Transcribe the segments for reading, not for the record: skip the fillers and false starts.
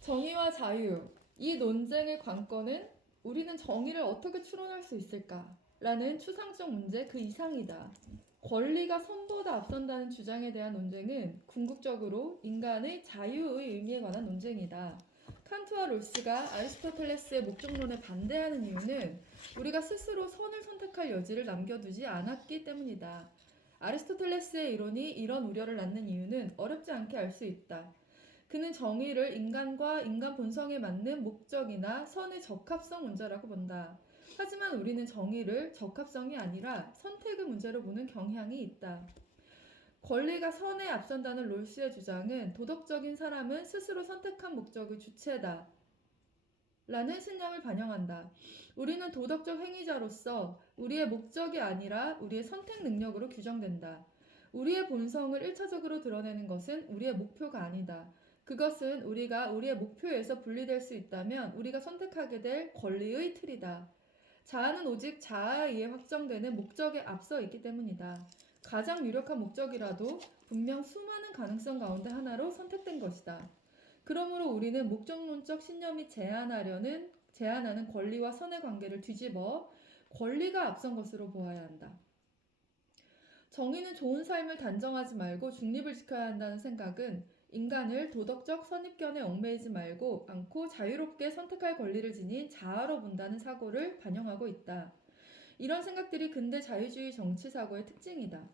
정의와 자유, 이 논쟁의 관건은 우리는 정의를 어떻게 추론할 수 있을까? 라는 추상적 문제 그 이상이다. 권리가 선보다 앞선다는 주장에 대한 논쟁은 궁극적으로 인간의 자유의 의미에 관한 논쟁이다. 칸트와 롤스가 아리스토텔레스의 목적론에 반대하는 이유는 우리가 스스로 선을 선택할 여지를 남겨두지 않았기 때문이다. 아리스토텔레스의 이론이 이런 우려를 낳는 이유는 어렵지 않게 알 수 있다. 그는 정의를 인간과 인간 본성에 맞는 목적이나 선의 적합성 문제라고 본다. 하지만 우리는 정의를 적합성이 아니라 선택의 문제로 보는 경향이 있다. 권리가 선에 앞선다는 롤스의 주장은 도덕적인 사람은 스스로 선택한 목적의 주체다. 라는 신념을 반영한다. 우리는 도덕적 행위자로서 우리의 목적이 아니라 우리의 선택 능력으로 규정된다. 우리의 본성을 1차적으로 드러내는 것은 우리의 목표가 아니다. 그것은 우리가 우리의 목표에서 분리될 수 있다면 우리가 선택하게 될 권리의 틀이다. 자아는 오직 자아에 의해 확정되는 목적에 앞서 있기 때문이다. 가장 유력한 목적이라도 분명 수많은 가능성 가운데 하나로 선택된 것이다. 그러므로 우리는 목적론적 신념이 제한하는 권리와 선의 관계를 뒤집어 권리가 앞선 것으로 보아야 한다. 정의는 좋은 삶을 단정하지 말고 중립을 지켜야 한다는 생각은 인간을 도덕적 선입견에 얽매이지 않고 자유롭게 선택할 권리를 지닌 자아로 본다는 사고를 반영하고 있다. 이런 생각들이 근대 자유주의 정치 사고의 특징이다.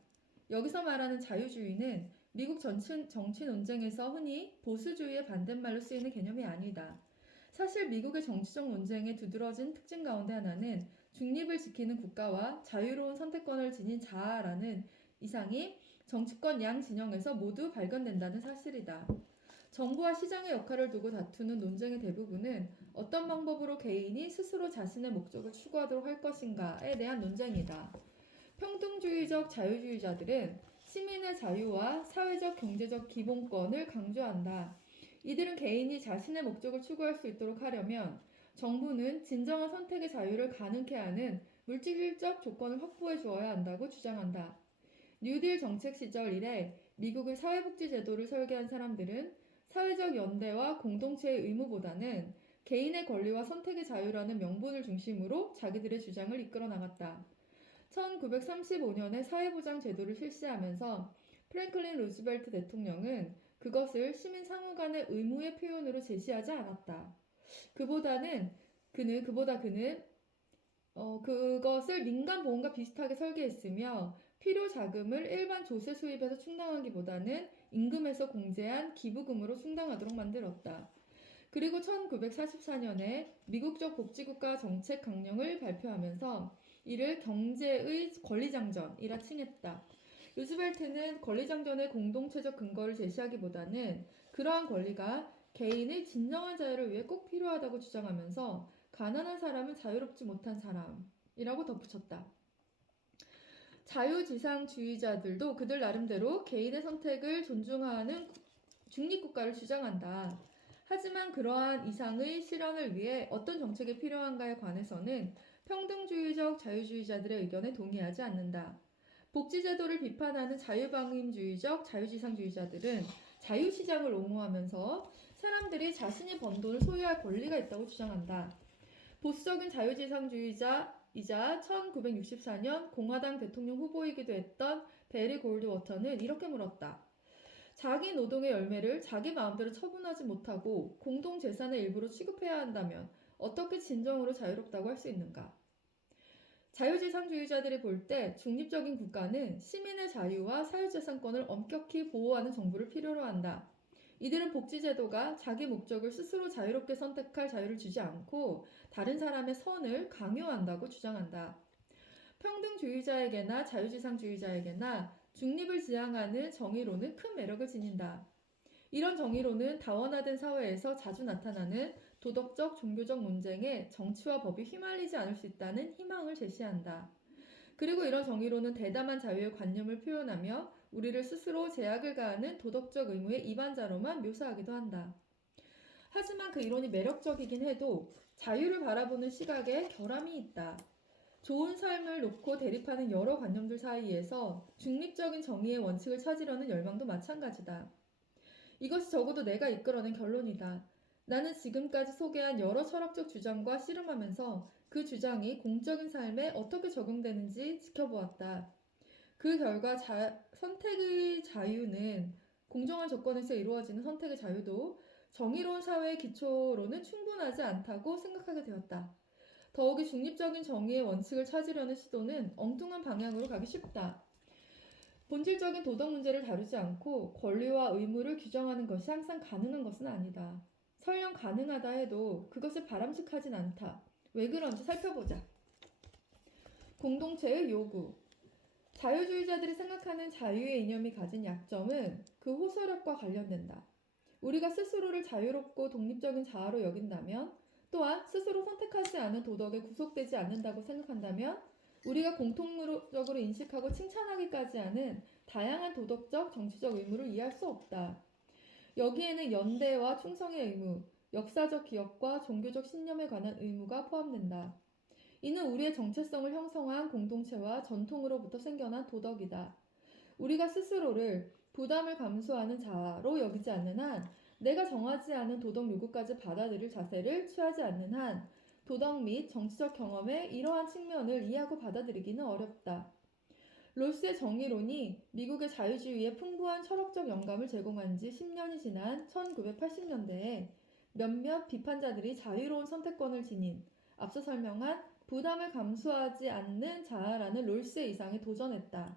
여기서 말하는 자유주의는 미국 정치 논쟁에서 흔히 보수주의의 반대말로 쓰이는 개념이 아니다. 사실 미국의 정치적 논쟁의 두드러진 특징 가운데 하나는 중립을 지키는 국가와 자유로운 선택권을 지닌 자아라는 이상이 정치권 양 진영에서 모두 발견된다는 사실이다. 정부와 시장의 역할을 두고 다투는 논쟁의 대부분은 어떤 방법으로 개인이 스스로 자신의 목적을 추구하도록 할 것인가에 대한 논쟁이다. 평등주의적 자유주의자들은 시민의 자유와 사회적 경제적 기본권을 강조한다. 이들은 개인이 자신의 목적을 추구할 수 있도록 하려면 정부는 진정한 선택의 자유를 가능케 하는 물질적 조건을 확보해 주어야 한다고 주장한다. 뉴딜 정책 시절 이래 미국의 사회복지 제도를 설계한 사람들은 사회적 연대와 공동체의 의무보다는 개인의 권리와 선택의 자유라는 명분을 중심으로 자기들의 주장을 이끌어 나갔다. 1935년에 사회보장 제도를 실시하면서 프랭클린 루즈벨트 대통령은 그것을 시민 상호 간의 의무의 표현으로 제시하지 않았다. 그보다 그는 그것을 민간 보험과 비슷하게 설계했으며 필요 자금을 일반 조세 수입에서 충당하기보다는 임금에서 공제한 기부금으로 충당하도록 만들었다. 그리고 1944년에 미국적 복지국가 정책 강령을 발표하면서 이를 경제의 권리장전이라 칭했다. 루즈벨트는 권리장전의 공동체적 근거를 제시하기보다는 그러한 권리가 개인의 진정한 자유를 위해 꼭 필요하다고 주장하면서 가난한 사람은 자유롭지 못한 사람이라고 덧붙였다. 자유지상주의자들도 그들 나름대로 개인의 선택을 존중하는 중립국가를 주장한다. 하지만 그러한 이상의 실현을 위해 어떤 정책이 필요한가에 관해서는 평등주의적 자유주의자들의 의견에 동의하지 않는다. 복지제도를 비판하는 자유방임주의적 자유지상주의자들은 자유시장을 옹호하면서 사람들이 자신이 번 돈을 소유할 권리가 있다고 주장한다. 보수적인 자유지상주의자이자 1964년 공화당 대통령 후보이기도 했던 베리 골드워터는 이렇게 물었다. 자기 노동의 열매를 자기 마음대로 처분하지 못하고 공동재산의 일부로 취급해야 한다면 어떻게 진정으로 자유롭다고 할 수 있는가? 자유지상주의자들이 볼 때 중립적인 국가는 시민의 자유와 사유재산권을 엄격히 보호하는 정부를 필요로 한다. 이들은 복지제도가 자기 목적을 스스로 자유롭게 선택할 자유를 주지 않고 다른 사람의 선을 강요한다고 주장한다. 평등주의자에게나 자유지상주의자에게나 중립을 지향하는 정의로는 큰 매력을 지닌다. 이런 정의로는 다원화된 사회에서 자주 나타나는 도덕적, 종교적 논쟁에 정치와 법이 휘말리지 않을 수 있다는 희망을 제시한다. 그리고 이런 정의로는 대담한 자유의 관념을 표현하며 우리를 스스로 제약을 가하는 도덕적 의무의 이반자로만 묘사하기도 한다. 하지만 그 이론이 매력적이긴 해도 자유를 바라보는 시각에 결함이 있다. 좋은 삶을 놓고 대립하는 여러 관념들 사이에서 중립적인 정의의 원칙을 찾으려는 열망도 마찬가지다. 이것이 적어도 내가 이끌어낸 결론이다. 나는 지금까지 소개한 여러 철학적 주장과 씨름하면서 그 주장이 공적인 삶에 어떻게 적용되는지 지켜보았다. 그 결과 선택의 자유는 공정한 조건에서 이루어지는 선택의 자유도 정의로운 사회의 기초로는 충분하지 않다고 생각하게 되었다. 더욱이 중립적인 정의의 원칙을 찾으려는 시도는 엉뚱한 방향으로 가기 쉽다. 본질적인 도덕 문제를 다루지 않고 권리와 의무를 규정하는 것이 항상 가능한 것은 아니다. 설령 가능하다 해도 그것이 바람직하진 않다. 왜 그런지 살펴보자. 공동체의 요구. 자유주의자들이 생각하는 자유의 이념이 가진 약점은 그 호소력과 관련된다. 우리가 스스로를 자유롭고 독립적인 자아로 여긴다면, 또한 스스로 선택하지 않은 도덕에 구속되지 않는다고 생각한다면, 우리가 공통적으로 인식하고 칭찬하기까지 하는 다양한 도덕적, 정치적 의무를 이해할 수 없다. 여기에는 연대와 충성의 의무, 역사적 기억과 종교적 신념에 관한 의무가 포함된다. 이는 우리의 정체성을 형성한 공동체와 전통으로부터 생겨난 도덕이다. 우리가 스스로를 부담을 감수하는 자로 여기지 않는 한, 내가 정하지 않은 도덕 요구까지 받아들일 자세를 취하지 않는 한, 도덕 및 정치적 경험의 이러한 측면을 이해하고 받아들이기는 어렵다. 롤스의 정의론이 미국의 자유주의에 풍부한 철학적 영감을 제공한 지 10년이 지난 1980년대에 몇몇 비판자들이 자유로운 선택권을 지닌 앞서 설명한 부담을 감수하지 않는 자아라는 롤스의 이상에 도전했다.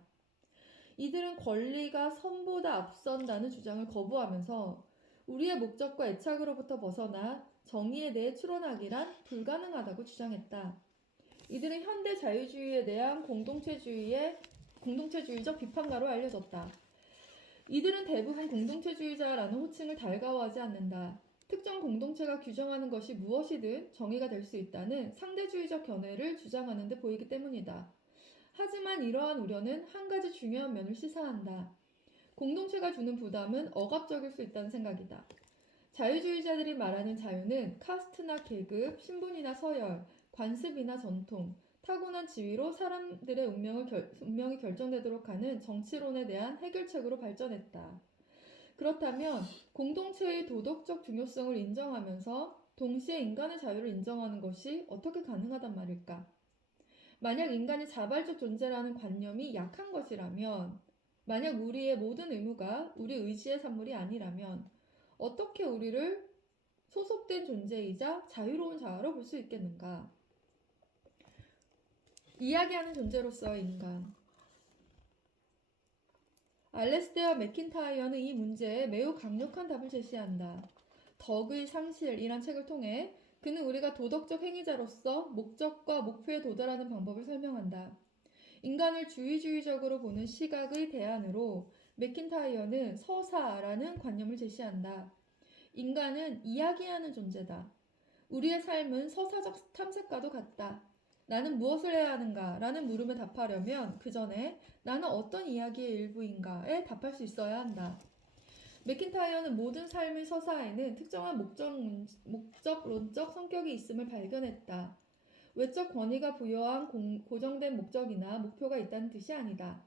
이들은 권리가 선보다 앞선다는 주장을 거부하면서 우리의 목적과 애착으로부터 벗어나 정의에 대해 추론하기란 불가능하다고 주장했다. 이들은 현대 자유주의에 대한 공동체주의적 비판가로 알려졌다. 이들은 대부분 공동체주의자라는 호칭을 달가워하지 않는다. 특정 공동체가 규정하는 것이 무엇이든 정의가 될 수 있다는 상대주의적 견해를 주장하는 데 보이기 때문이다. 하지만 이러한 우려는 한 가지 중요한 면을 시사한다. 공동체가 주는 부담은 억압적일 수 있다는 생각이다. 자유주의자들이 말하는 자유는 카스트나 계급, 신분이나 서열, 관습이나 전통, 타고난 지위로 사람들의 운명이 결정되도록 하는 정치론에 대한 해결책으로 발전했다. 그렇다면 공동체의 도덕적 중요성을 인정하면서 동시에 인간의 자유를 인정하는 것이 어떻게 가능하단 말일까? 만약 인간이 자발적 존재라는 관념이 약한 것이라면, 만약 우리의 모든 의무가 우리 의지의 산물이 아니라면 어떻게 우리를 소속된 존재이자 자유로운 자아로 볼 수 있겠는가? 이야기하는 존재로서의 인간. 알래스테어 맥킨타이어는 이 문제에 매우 강력한 답을 제시한다. 덕의 상실이란 책을 통해 그는 우리가 도덕적 행위자로서 목적과 목표에 도달하는 방법을 설명한다. 인간을 주의주의적으로 보는 시각의 대안으로 맥킨타이어는 서사라는 관념을 제시한다. 인간은 이야기하는 존재다. 우리의 삶은 서사적 탐색과도 같다. 나는 무엇을 해야 하는가? 라는 물음에 답하려면 그 전에 나는 어떤 이야기의 일부인가에 답할 수 있어야 한다. 맥킨타이어는 모든 삶의 서사에는 특정한 목적론적 성격이 있음을 발견했다. 외적 권위가 부여한 고정된 목적이나 목표가 있다는 뜻이 아니다.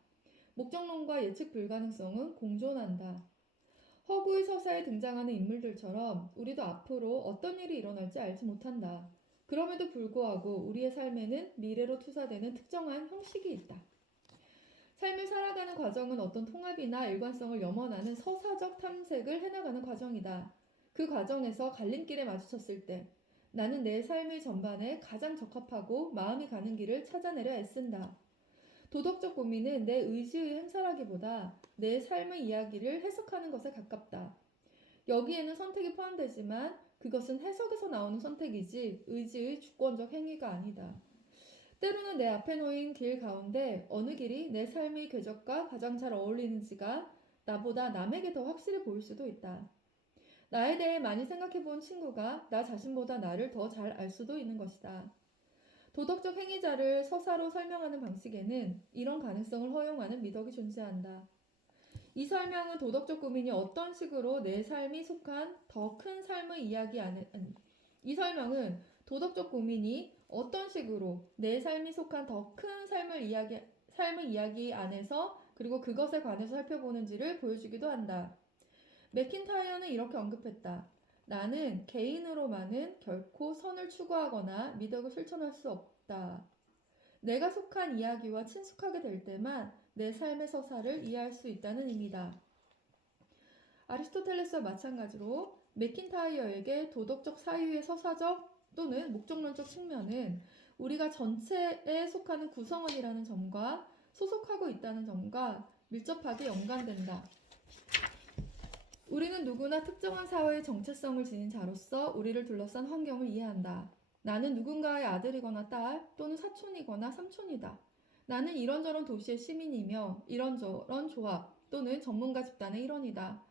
목적론과 예측 불가능성은 공존한다. 허구의 서사에 등장하는 인물들처럼 우리도 앞으로 어떤 일이 일어날지 알지 못한다. 그럼에도 불구하고 우리의 삶에는 미래로 투사되는 특정한 형식이 있다. 삶을 살아가는 과정은 어떤 통합이나 일관성을 염원하는 서사적 탐색을 해나가는 과정이다. 그 과정에서 갈림길에 마주쳤을 때 나는 내 삶의 전반에 가장 적합하고 마음이 가는 길을 찾아내려 애쓴다. 도덕적 고민은 내 의지의 행사라기보다 내 삶의 이야기를 해석하는 것에 가깝다. 여기에는 선택이 포함되지만 그것은 해석에서 나오는 선택이지 의지의 주권적 행위가 아니다. 때로는 내 앞에 놓인 길 가운데 어느 길이 내 삶의 궤적과 가장 잘 어울리는지가 나보다 남에게 더 확실히 보일 수도 있다. 나에 대해 많이 생각해 본 친구가 나 자신보다 나를 더 잘 알 수도 있는 것이다. 도덕적 행위자를 서사로 설명하는 방식에는 이런 가능성을 허용하는 미덕이 존재한다. 이 설명은 도덕적 고민이 어떤 식으로 내 삶이 속한 더 큰 삶의 이야기 안에 이 설명은 도덕적 고민이 어떤 식으로 내 삶이 속한 더 큰 삶의 이야기 안에서 그리고 그것에 관해서 살펴보는지를 보여주기도 한다. 맥킨타이어는 이렇게 언급했다. 나는 개인으로만은 결코 선을 추구하거나 미덕을 실천할 수 없다. 내가 속한 이야기와 친숙하게 될 때만 내 삶의 서사를 이해할 수 있다는 의미다. 아리스토텔레스와 마찬가지로 맥킨타이어에게 도덕적 사유의 서사적 또는 목적론적 측면은 우리가 전체에 속하는 구성원이라는 점과 소속하고 있다는 점과 밀접하게 연관된다. 우리는 누구나 특정한 사회의 정체성을 지닌 자로서 우리를 둘러싼 환경을 이해한다. 나는 누군가의 아들이거나 딸 또는 사촌이거나 삼촌이다. 나는 이런저런 도시의 시민이며 이런저런 조합 또는 전문가 집단의 일원이다.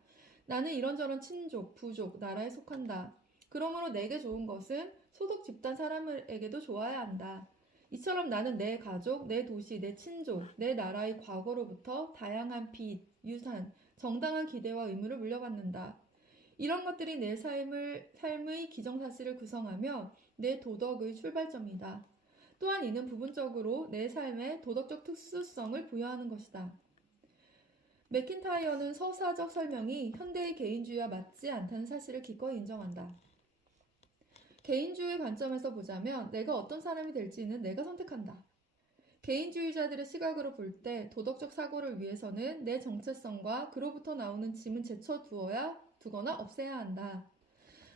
나는 이런저런 친족, 부족, 나라에 속한다. 그러므로 내게 좋은 것은 소속 집단 사람에게도 좋아야 한다. 이처럼 나는 내 가족, 내 도시, 내 친족, 내 나라의 과거로부터 다양한 빚, 유산, 정당한 기대와 의무를 물려받는다. 이런 것들이 내 삶의 기정사실을 구성하며 내 도덕의 출발점이다. 또한 이는 부분적으로 내 삶에 도덕적 특수성을 부여하는 것이다. 맥킨타이어는 서사적 설명이 현대의 개인주의와 맞지 않다는 사실을 기꺼이 인정한다. 개인주의 관점에서 보자면 내가 어떤 사람이 될지는 내가 선택한다. 개인주의자들의 시각으로 볼 때 도덕적 사고를 위해서는 내 정체성과 그로부터 나오는 짐은 제쳐두거나 없애야 한다.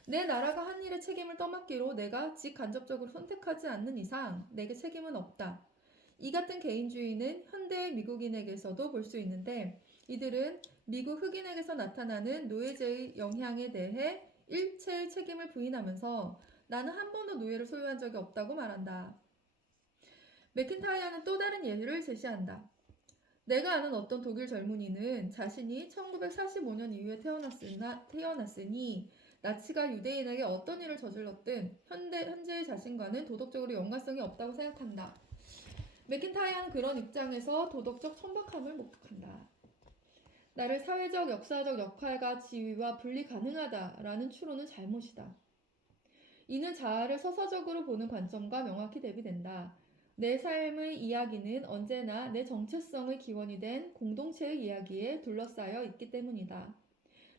내 나라가 한 일의 책임을 떠맡기로 내가 직간접적으로 선택하지 않는 이상 내게 책임은 없다. 이 같은 개인주의는 현대의 미국인에게서도 볼 수 있는데 이들은 미국 흑인에게서 나타나는 노예제의 영향에 대해 일체의 책임을 부인하면서 나는 한 번도 노예를 소유한 적이 없다고 말한다. 맥킨타이어는 또 다른 예를 제시한다. 내가 아는 어떤 독일 젊은이는 자신이 1945년 이후에 태어났으니 나치가 유대인에게 어떤 일을 저질렀든 현재의 자신과는 도덕적으로 연관성이 없다고 생각한다. 맥킨타이어는 그런 입장에서 도덕적 천박함을 목격한다. 나를 사회적, 역사적 역할과 지위와 분리 가능하다라는 추론은 잘못이다. 이는 자아를 서사적으로 보는 관점과 명확히 대비된다. 내 삶의 이야기는 언제나 내 정체성의 기원이 된 공동체의 이야기에 둘러싸여 있기 때문이다.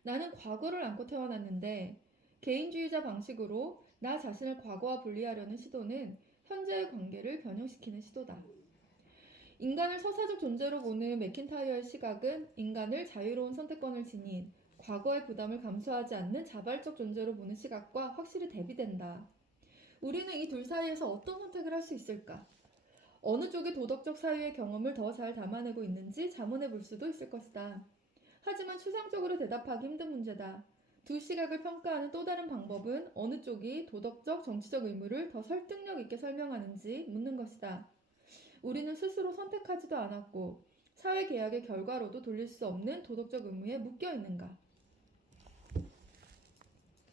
나는 과거를 안고 태어났는데 개인주의자 방식으로 나 자신을 과거와 분리하려는 시도는 현재의 관계를 변형시키는 시도다. 인간을 서사적 존재로 보는 맥킨타이어의 시각은 인간을 자유로운 선택권을 지닌 과거의 부담을 감수하지 않는 자발적 존재로 보는 시각과 확실히 대비된다. 우리는 이 둘 사이에서 어떤 선택을 할 수 있을까? 어느 쪽이 도덕적 사유의 경험을 더 잘 담아내고 있는지 자문해 볼 수도 있을 것이다. 하지만 추상적으로 대답하기 힘든 문제다. 두 시각을 평가하는 또 다른 방법은 어느 쪽이 도덕적, 정치적 의무를 더 설득력 있게 설명하는지 묻는 것이다. 우리는 스스로 선택하지도 않았고 사회 계약의 결과로도 돌릴 수 없는 도덕적 의무에 묶여 있는가?